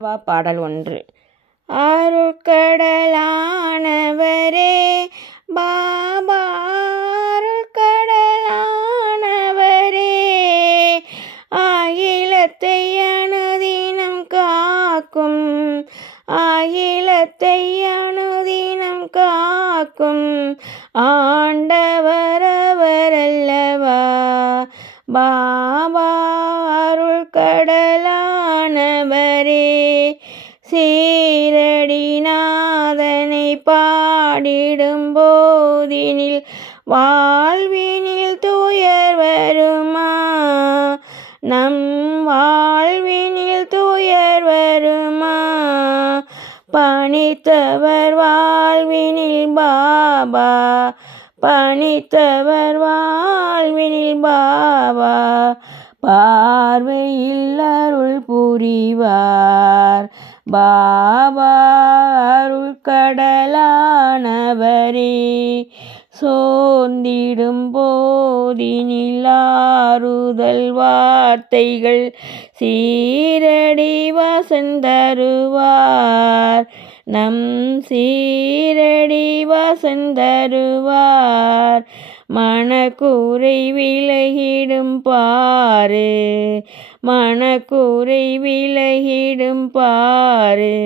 பாடல் 1. அருட்கடலானவரே பாபா, அருட்கடலானவரே, அகிலத்தை அனுதினம் காக்கும், அகிலத்தை அனுதினம் காக்கும் ஆண்டவர் அவரல்லவா பாபா, அருட்கடலானவரே. சீரடிநாதனை பாடிடும் போதினில் வாழ்வினில் துயர் வருமா, நம் வாழ்வினில் துயர் வருமா, பணித்தவர் வாழ்வினில் பாபா, பணித்தவர் வாழ்வினில் பாபா, பார்வையில் அருள் புரிவார் பாபா, அருட்கடலானவரே. சோர்ந்திடும் போதினில் ஆறுதல் வார்த்தைகள் சீரடி வாசன் தருவார், நம் சீரடி வாசன் தருவார். மனக்குறை விலகிடும் பாரு, மனக்குறை விலகிடும் பாரு,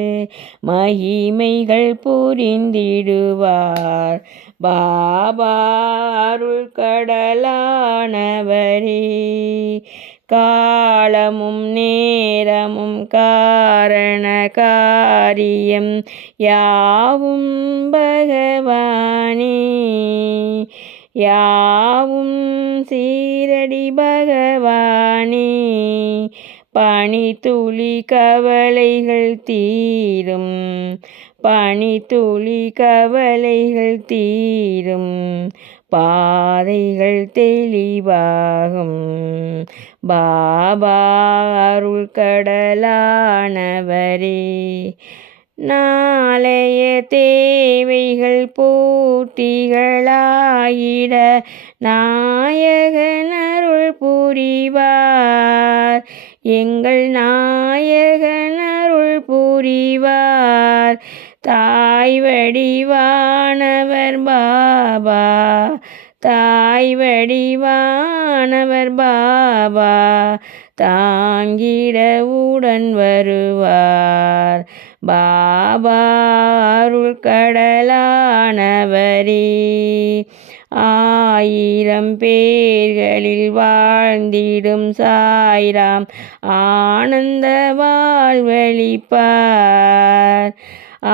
மகிமைகள் புரிந்திடுவார் பாபா, அருட்கடலானவரே. காலமும் நேரமும் காரண காரியம் யாவும் பகவானே, யாவும் சீரடி பகவானே. பனித்துளி கவலைகள் தீரும், பனித்துளி கவலைகள் தீரும், பாதைகள் தெளிவாகும் பாபா, அருட்கடலானவரே. நாளைய தேவைகள் பூர்த்திகளாயிட நாயகன் அருள் புரிவார், எங்கள் நாயகன் அருள் புரிவார். தாய் வடிவானவர் பாபா, தாய் வடிவானவர் பாபா, தாங்கிட உடன் வருவார் பாபா, அருட்கடலானவரே. ஆயிரம் பேர்களில் வாழ்ந்திடும் சாய்ராம் ஆனந்த வாழ்வளிப்பார்,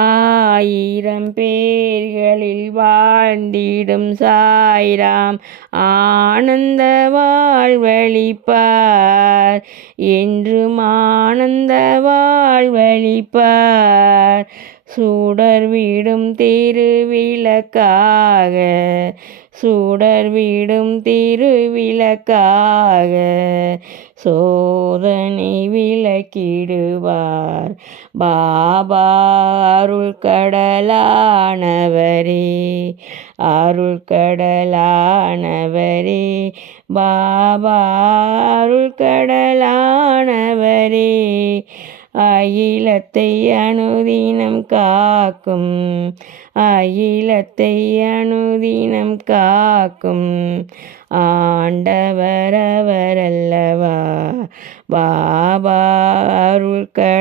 ஆயிரம் பேர்களில் வாழ்ந்திடும் சாய்ராம் ஆனந்த வாழ்வளிப்பார், என்றும் ஆனந்த வாழ்வளிப்பார். சுடர் விடும் திருவிளக்காக, சுடர் விடும் திருவிளக்காக சோதனை விலக்கிடுவார் பாபா, அருட்கடலானவரே, அருட்கடலானவரே பாபா, அருட்கடலானவரே. அகிலத்தை அனுதினம் காக்கும், அகிலத்தை அனுதினம் காக்கும் ஆண்டவர் அவரல்லவா பாபா, அருட்கடலானவரே.